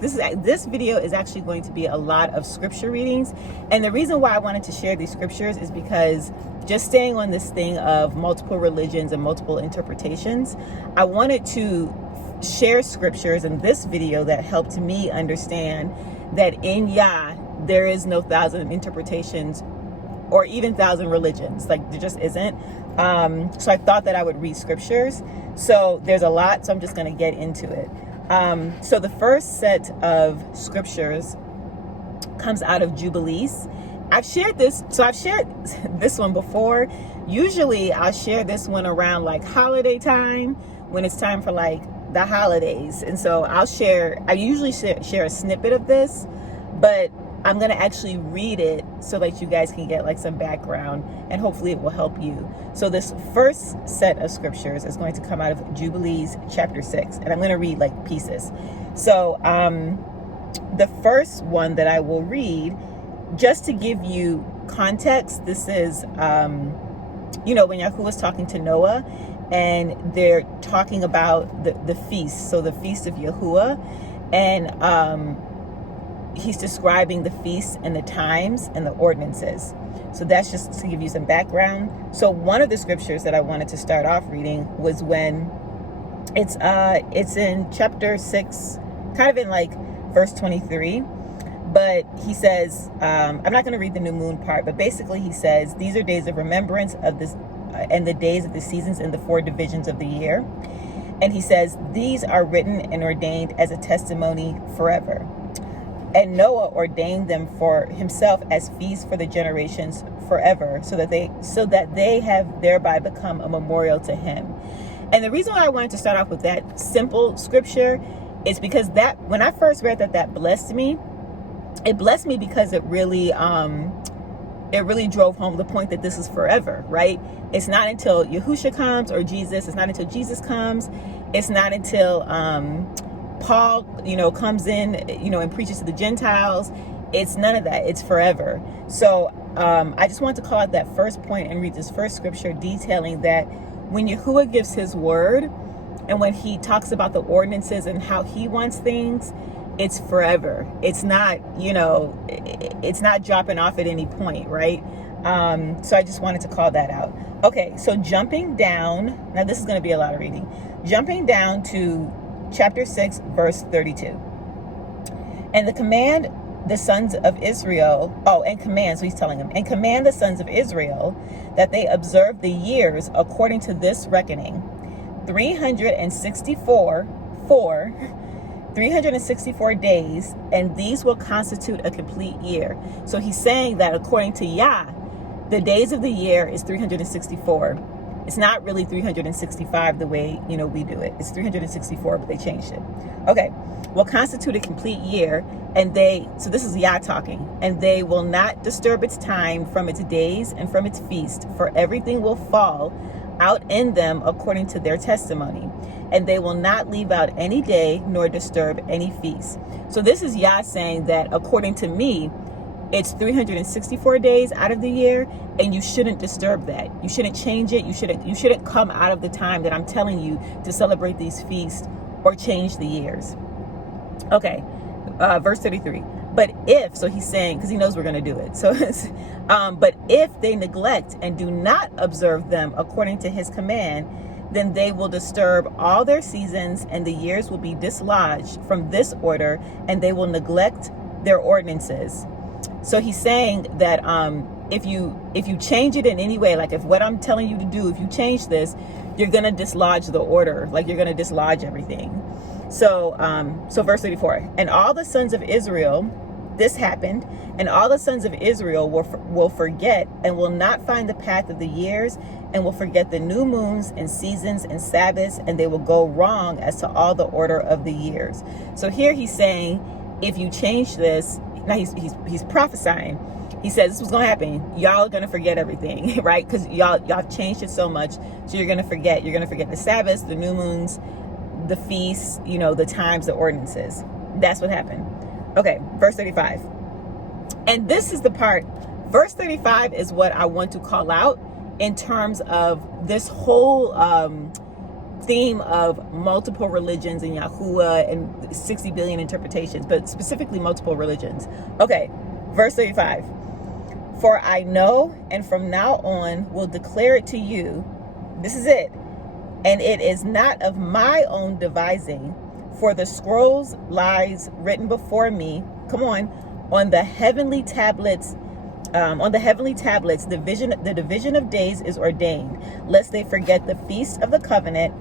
this video is actually going to be a lot of scripture readings. And the reason why I wanted to share these scriptures is because just staying on this thing of multiple religions and multiple interpretations, I wanted to share scriptures in this video that helped me understand that in Yah, there is no 1,000 interpretations or even 1,000 religions. Like, there just isn't. So I thought that I would read scriptures. So there's a lot, so I'm just going to get into it. So the first set of scriptures comes out of Jubilees. I've shared this one before. Usually I'll share this one around like holiday time, when it's time for like the holidays. And so I usually share a snippet of this, but I'm going to actually read it so that you guys can get like some background, and hopefully it will help you. So this first set of scriptures is going to come out of Jubilees chapter 6, and I'm going to read like pieces. So the first one that I will read, just to give you context, this is, when Yahuwah was talking to Noah, and they're talking about the feast, so the feast of Yahuwah, and he's describing the feasts and the times and the ordinances. So that's just to give you some background. So one of the scriptures that I wanted to start off reading was when it's in chapter 6, kind of in like verse 23. But he says, I'm not going to read the new moon part, but basically he says, these are days of remembrance of this and the days of the seasons in the 4 divisions of the year. And he says, these are written and ordained as a testimony forever. And Noah ordained them for himself as feasts for the generations forever, so that they have thereby become a memorial to him. And the reason why I wanted to start off with that simple scripture is because that when I first read that blessed me. It blessed me because it really drove home the point that this is forever, right? It's not until Yahusha comes, or Jesus. It's not until Jesus comes. It's not until Paul, comes in, and preaches to the Gentiles. It's none of that. It's forever. So I just want to call out that first point and read this first scripture detailing that when Yahuwah gives his word, and when he talks about the ordinances and how he wants things, it's forever. It's not, it's not dropping off at any point, right? So I just wanted to call that out. Okay, so jumping down, now this is going to be a lot of reading. Jumping down to chapter 6, verse 32. And command the sons of Israel, so he's telling them, and command the sons of Israel that they observe the years according to this reckoning, 364 days, and these will constitute a complete year. So he's saying that according to Yah, the days of the year is 364. It's not really 365 the way, we do it. It's 364, but they changed it. Okay, will constitute a complete year, and so this is Yah talking, and they will not disturb its time from its days and from its feast, for everything will fall out in them according to their testimony. And they will not leave out any day nor disturb any feast. So this is Yah saying that according to me, it's 364 days out of the year, and you shouldn't disturb that. You shouldn't change it. You shouldn't come out of the time that I'm telling you to celebrate these feasts or change the years. Okay, verse 33. But if, so he's saying, because he knows we're going to do it. So, but if they neglect and do not observe them according to his command, then they will disturb all their seasons, and the years will be dislodged from this order, and they will neglect their ordinances. So he's saying that if you change it in any way, like if what I'm telling you to do, if you change this, you're going to dislodge the order, like you're going to dislodge everything. So verse 34, and all the sons of Israel, this happened, and all the sons of Israel will forget and will not find the path of the years, and will forget the new moons and seasons and Sabbaths, and they will go wrong as to all the order of the years. So here he's saying, if you change this, now he's prophesying. He says this was going to happen. Y'all are going to forget everything, right? Because y'all changed it so much, so you're going to forget. You're going to forget the Sabbaths, the new moons, the feasts, the times, the ordinances. That's what happened. Okay, verse 35. And this is the part, verse 35 is what I want to call out in terms of this whole theme of multiple religions and Yahuwah and 60 billion interpretations, but specifically multiple religions. Okay, verse 35. For I know, and from now on will declare it to you. This is it. And it is not of my own devising, for the scrolls lies written before me. Come on the heavenly tablets. The division of days is ordained, lest they forget the feast of the covenant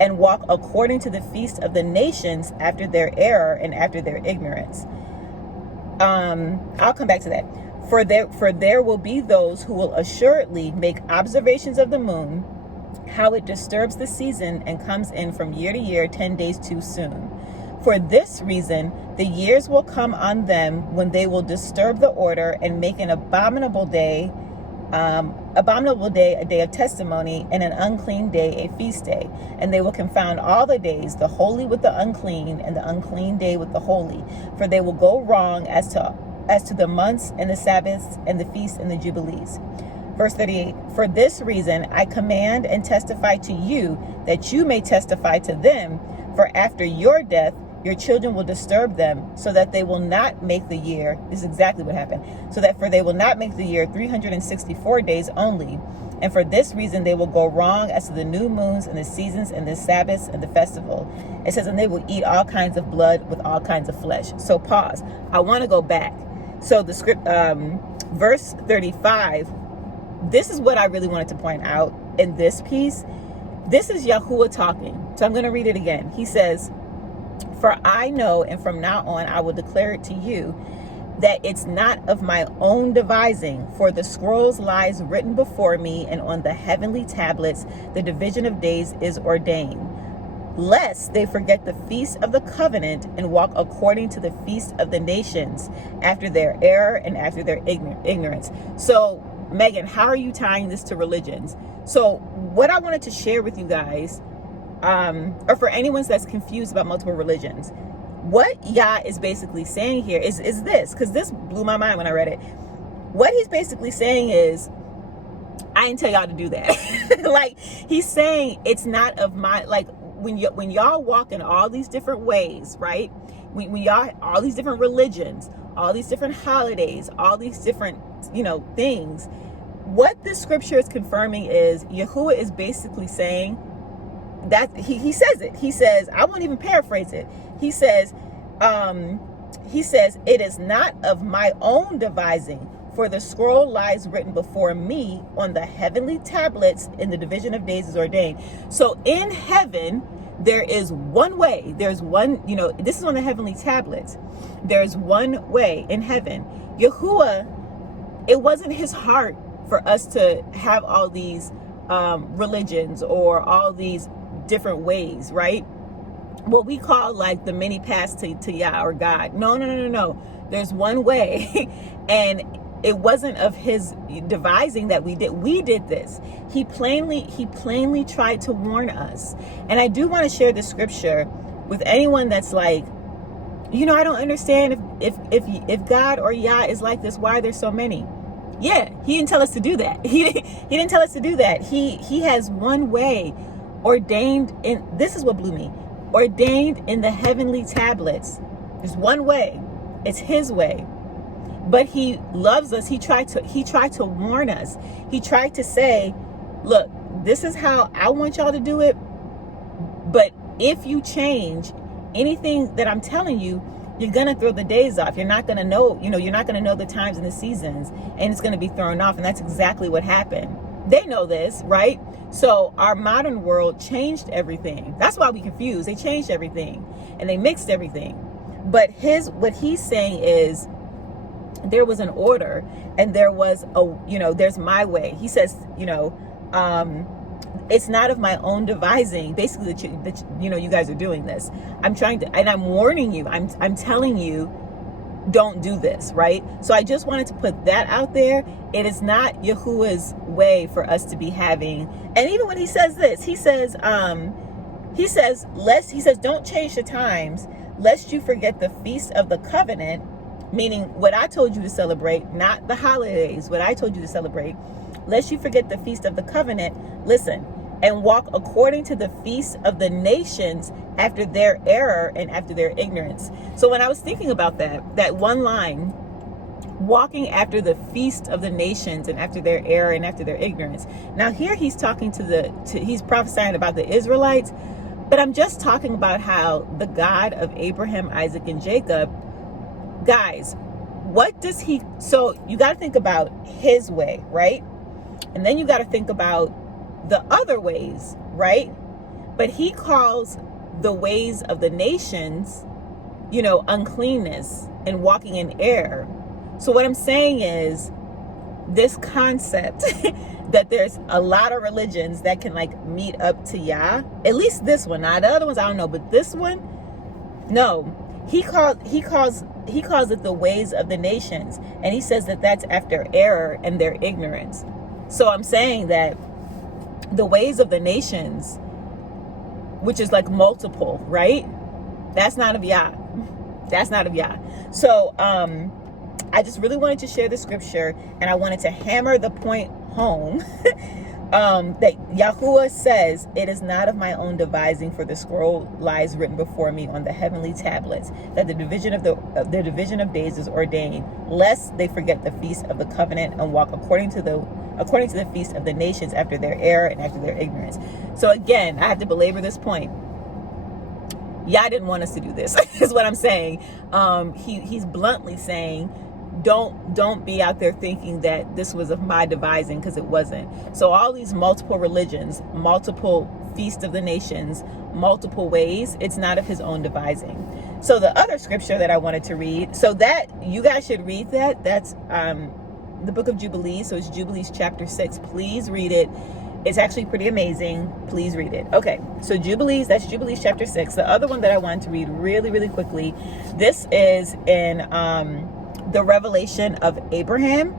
and walk according to the feast of the nations after their error and after their ignorance. I'll come back to that. For there will be those who will assuredly make observations of the moon, how it disturbs the season and comes in from year to year 10 days too soon. For this reason, the years will come on them when they will disturb the order and make an abominable day a day of testimony, and an unclean day a feast day. And they will confound all the days, the holy with the unclean, and the unclean day with the holy. For they will go wrong as to the months and the Sabbaths and the feasts and the Jubilees. Verse 38, for this reason I command and testify to you, that you may testify to them, for after your death your children will disturb them, so that they will not make the year, this is exactly what happened, for they will not make the year 364 days only. And for this reason they will go wrong as to the new moons and the seasons and the Sabbaths and the festival. It says, and they will eat all kinds of blood with all kinds of flesh. So pause. I want to go back. So the script, verse 35, this is what I really wanted to point out in this piece. This is Yahuwah talking. So I'm going to read it again. He says, for I know, and from now on I will declare it to you, that it's not of my own devising, for the scrolls lies written before me, and on the heavenly tablets the division of days is ordained, lest they forget the feast of the covenant and walk according to the feast of the nations after their error and after their ignorance. So Megan, how are you tying this to religions? So what I wanted to share with you guys, or for anyone that's confused about multiple religions, what Yah is basically saying here is this, because this blew my mind when I read it. What he's basically saying is, I didn't tell y'all to do that. Like, he's saying it's not of my, like, when y'all walk in all these different ways, right? When y'all, all these different religions, all these different holidays, all these different, things, what this scripture is confirming is Yahuwah is basically saying that he says it. He says, I won't even paraphrase it. He says, it is not of my own devising, for the scroll lies written before me on the heavenly tablets, in the division of days is ordained. So in heaven, there is one way. There's one, this is on the heavenly tablets. There's one way in heaven. Yahuwah, it wasn't his heart for us to have all these religions or all these different ways, right? What we call like the many paths to Yah or God. No. There's one way. And it wasn't of his devising that we did. We did this. He plainly tried to warn us. And I do want to share this scripture with anyone that's like, I don't understand if God or Yah is like this, why are there so many? Yeah, he didn't tell us to do that. He didn't tell us to do that. He has one way ordained in, this is what blew me, ordained in the heavenly tablets. There's one way. It's his way. But he loves us. He tried to warn us. He tried to say, look, this is how I want y'all to do it. But if you change anything that I'm telling you, you're going to throw the days off. You're not going to know, you're not going to know the times and the seasons, and it's going to be thrown off. And that's exactly what happened. They know this, right? So our modern world changed everything. That's why we confused. They changed everything and they mixed everything. But what he's saying is, there was an order, and there was there's my way. He says, it's not of my own devising. Basically, that you guys are doing this. I'm warning you. I'm telling you, don't do this, right? So I just wanted to put that out there. It is not Yahuwah's way for us to be having. And even when he says this, he says, don't change the times, lest you forget the feast of the covenant. Meaning what I told you to celebrate, not the holidays, what I told you to celebrate, lest you forget the feast of the covenant. Listen, and walk according to the feast of the nations after their error and after their ignorance. So when I was thinking about that one line, walking after the feast of the nations and after their error and after their ignorance. Now here he's talking he's prophesying about the Israelites, but I'm just talking about how the God of Abraham, Isaac, and Jacob, guys, so you got to think about his way, right? And then you got to think about the other ways, right? But he calls the ways of the nations, uncleanness and walking in error. So what I'm saying is this concept that there's a lot of religions that can meet up to Yah, at least this one. Now the other ones I don't know, but this one, no. He calls it the ways of the nations, and he says that that's after error and their ignorance. So I'm saying that the ways of the nations, which is multiple, right? That's not of Yah. That's not of Yah. So I just really wanted to share the scripture, and I wanted to hammer the point home that Yahuwah says, "It is not of my own devising, for the scroll lies written before me on the heavenly tablets, that the division of days is ordained, lest they forget the feast of the covenant and walk according to the feast of the nations after their error and after their ignorance." So again, I have to belabor this point. Yah didn't want us to do this, is what I'm saying. He's bluntly saying, don't be out there thinking that this was of my devising, because it wasn't. So all these multiple religions, multiple feast of the nations, multiple ways, it's not of his own devising. So the other scripture that I wanted to read, so that you guys should read that's the book of Jubilees. So it's Jubilees chapter 6. Please read it. It's actually pretty amazing. Please read it. Okay, so Jubilees, that's Jubilees chapter 6. The other one that I wanted to read really, really quickly, this is in the Revelation of Abraham.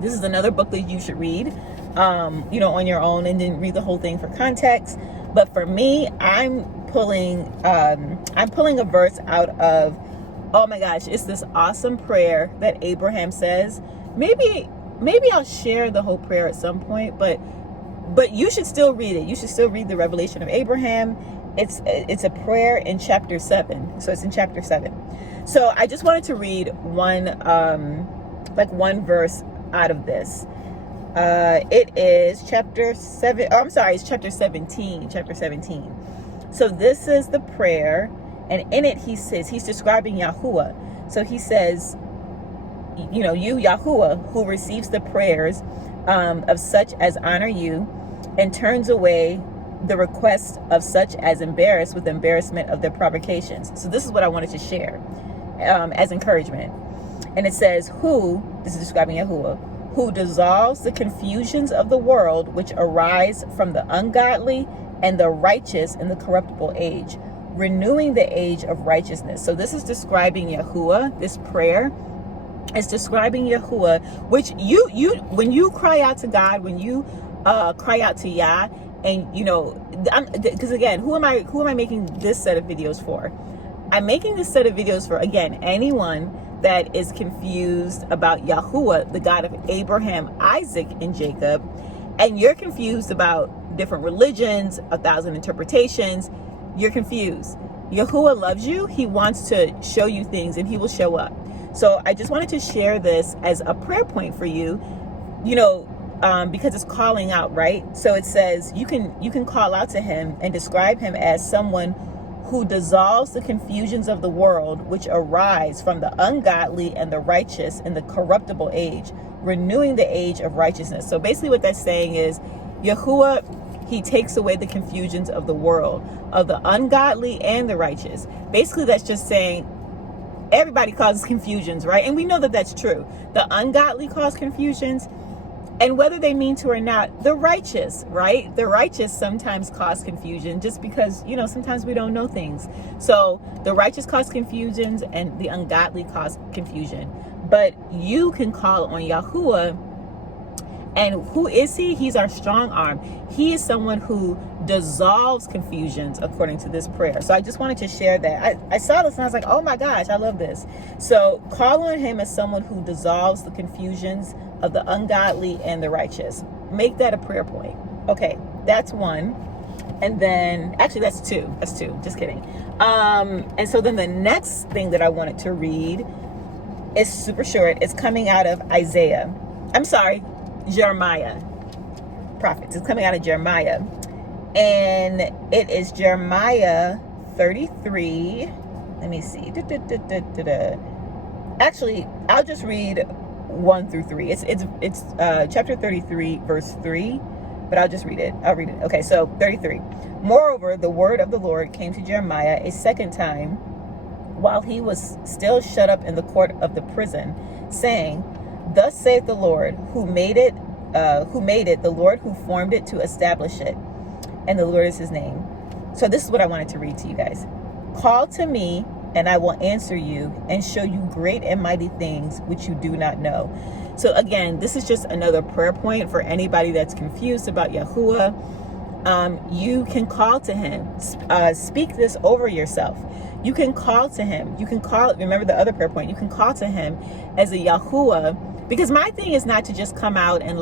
This is another book that you should read, on your own, and then read the whole thing for context. But for me, I'm pulling a verse out of, oh my gosh, it's this awesome prayer that Abraham says. Maybe I'll share the whole prayer at some point, but you should still read it. You should still read the Revelation of Abraham. It's a prayer in chapter 7. So it's in chapter 7. So I just wanted to read one verse out of this. It is chapter 7. Oh, I'm sorry, it's chapter 17. Chapter 17. So this is the prayer, and in it he says, he's describing Yahuwah. So he says, you Yahuwah, who receives the prayers of such as honor you, and turns away the request of such as embarrass with embarrassment of their provocations. So this is what I wanted to share as encouragement. And it says, this is describing Yahuwah, who dissolves the confusions of the world which arise from the ungodly and the righteous in the corruptible age, renewing the age of righteousness. So this is describing Yahuwah. This prayer is describing Yahuwah, which when you cry out to God, when you cry out to Yah, and because again, who am I making this set of videos for? I'm making this set of videos for, again, anyone that is confused about Yahuwah, the God of Abraham, Isaac, and Jacob, and you're confused about different religions, 1,000 interpretations. You're confused. Yahuwah loves you. He wants to show you things, and he will show up. So I just wanted to share this as a prayer point for you, because it's calling out, right? So it says you can call out to him and describe him as someone who dissolves the confusions of the world which arise from the ungodly and the righteous in the corruptible age, renewing the age of righteousness. So basically what that's saying is Yahuwah, he takes away the confusions of the world, of the ungodly and the righteous. Basically that's just saying everybody causes confusions, right? And we know that that's true. The ungodly cause confusions, and whether they mean to or not, the righteous, right? The righteous sometimes cause confusion just because, sometimes we don't know things. So the righteous cause confusions and the ungodly cause confusion. But you can call on Yahuwah. And who is he? He's our strong arm. He is someone who dissolves confusions according to this prayer. So I just wanted to share that. I saw this and I was like, oh my gosh, I love this. So call on him as someone who dissolves the confusions of the ungodly and the righteous. Make that a prayer point. Okay, that's one. And then, actually, that's two. That's two. Just kidding. And so then the next thing that I wanted to read is super short. It's coming out of Jeremiah. Prophets. It's coming out of Jeremiah. And it is Jeremiah 33. Let me see. Actually, I'll just read 1 through 3. It's chapter 33, verse 3. But I'll just read it. I'll read it. Okay, so 33. Moreover, the word of the Lord came to Jeremiah a second time while he was still shut up in the court of the prison, saying, Thus saith the Lord, who made it, the Lord who formed it to establish it. And the Lord is his name. So this is what I wanted to read to you guys. Call to me, and I will answer you and show you great and mighty things which you do not know. So again, this is just another prayer point for anybody that's confused about Yahuwah. You can call to him. Speak this over yourself. You can call to him. You can call, remember the other prayer point, you can call to him as a Yahuwah. Because my thing is not to just come out and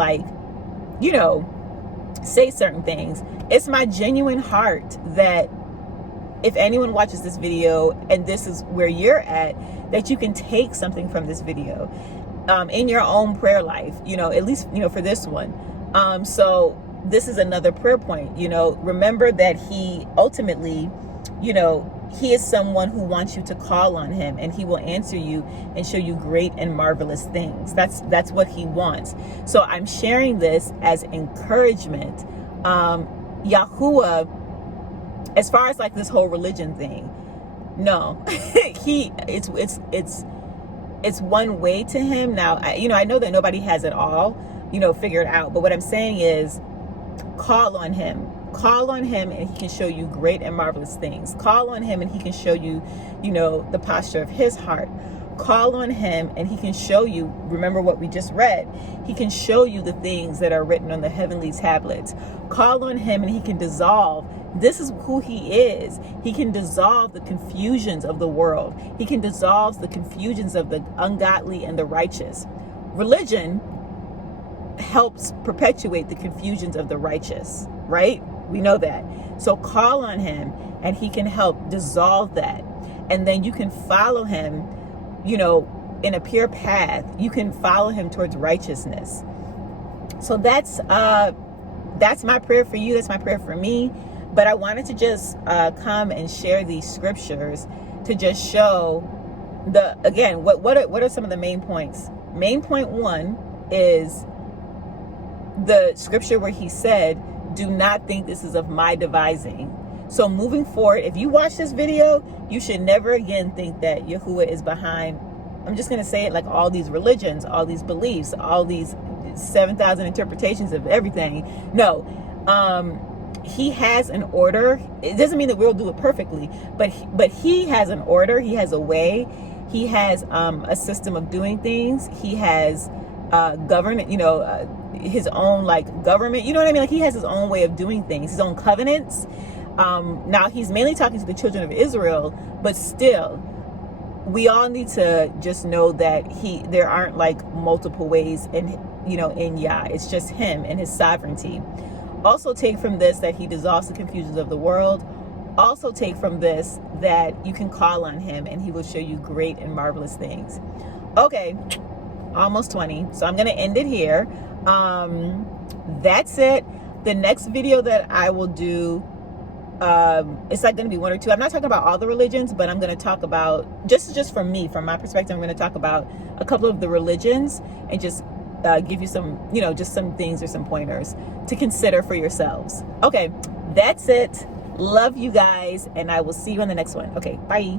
say certain things. It's my genuine heart that if anyone watches this video and this is where you're at, that you can take something from this video. In your own prayer life, at least, for this one. So this is another prayer point, remember that he ultimately, he is someone who wants you to call on him, and he will answer you and show you great and marvelous things. That's what he wants. So I'm sharing this as encouragement. Yahuwah, as far as like this whole religion thing, no, it's one way to him. Now, I know that nobody has it all, figured out. But what I'm saying is call on him. Call on him and he can show you great and marvelous things. Call on him and he can show you, the posture of his heart. Call on him and he can show you, remember what we just read, he can show you the things that are written on the heavenly tablets. Call on him and he can dissolve. This is who he is. He can dissolve the confusions of the world. He can dissolve the confusions of the ungodly and the righteous. Religion helps perpetuate the confusions of the righteous, right? We know that. So call on him and he can help dissolve that. And then you can follow him, in a pure path. You can follow him towards righteousness. So that's my prayer for you. That's my prayer for me. But I wanted to just come and share these scriptures to just show what are some of the main points. Main point 1 is the scripture where he said, do not think this is of my devising. So moving forward, if you watch this video, you should never again think that Yahuwah is behind, I'm just going to say it, like all these religions, all these beliefs, all these 7,000 interpretations of everything. No, he has an order. It doesn't mean that we'll do it perfectly, but he has an order. He has a way. He has a system of doing things. He has government, his own government. You know what I mean? Like he has his own way of doing things, his own covenants. Now he's mainly talking to the children of Israel, but still, we all need to just know that there aren't multiple ways in Yah. It's just him and his sovereignty. Also take from this that he dissolves the confusions of the world. Also take from this that you can call on him and he will show you great and marvelous things. Okay, almost 20. So I'm going to end it here. That's it. The next video that I will do, it's going to be 1 or 2. I'm not talking about all the religions, but I'm going to talk about, just for me, from my perspective, I'm going to talk about a couple of the religions and just give you some, just some things or some pointers to consider for yourselves. Okay, that's it. Love you guys, and I will see you on the next one. Okay, bye.